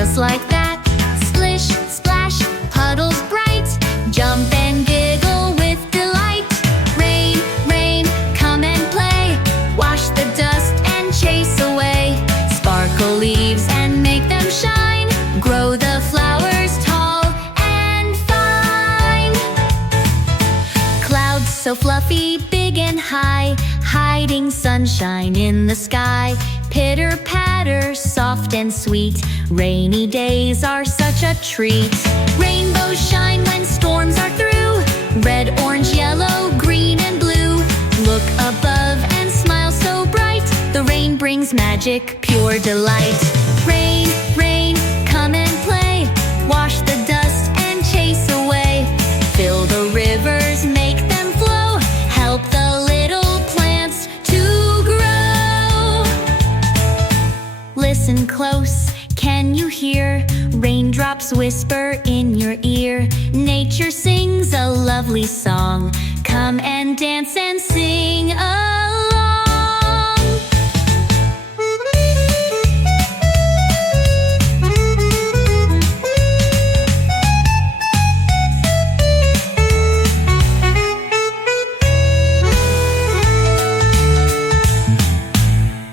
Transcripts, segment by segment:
just like that. Splish, splash, puddles bright, jump and giggle with delight. Rain, rain, come and play, wash the dust and chase away. Sparkle leaves and make them shine, grow the flowers tall and fine. Clouds so fluffy, big and high, hiding sunshine in the sky. Pitter patter, soft and sweet, rainy days are such a treat. Rainbows shine when storms are through, red, orange, yellow, green and blue. Look above and smile so bright, the rain brings magic, pure delight. Rain, rain, come and play, wash the dust and chase away. Fill the rivers, make them flow, help the little plants to grow. Listen close, can you hear raindrops whisper in your ear? Nature sings a lovely song, come and dance and sing along.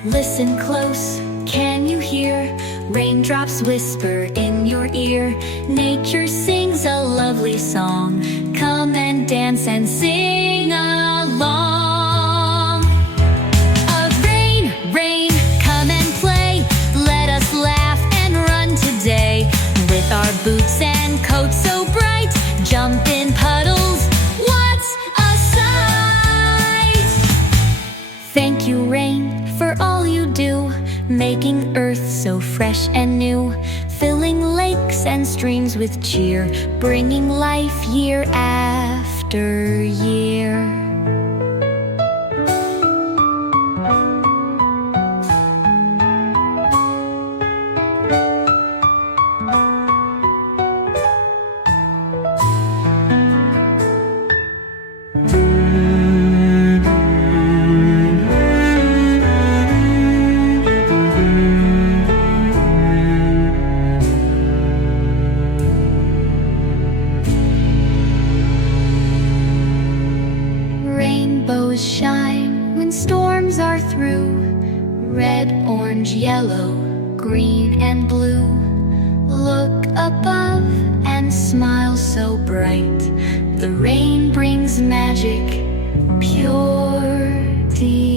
Listen close, can you hear raindrops whisper in your ear? Nature sings a lovely song, come and dance and sing along. Rain, rain, come and play, let us laugh and run today. With our boots and coats so bright, jump in puddles, what a sight! Thank you, rain, for all you do, making earth so fresh and new, filling lakes and streams with cheer, bringing life year after year. Rainbows shine when storms are through, red, orange, yellow, green and blue. Look above and smile so bright, the rain brings magic, pure delight.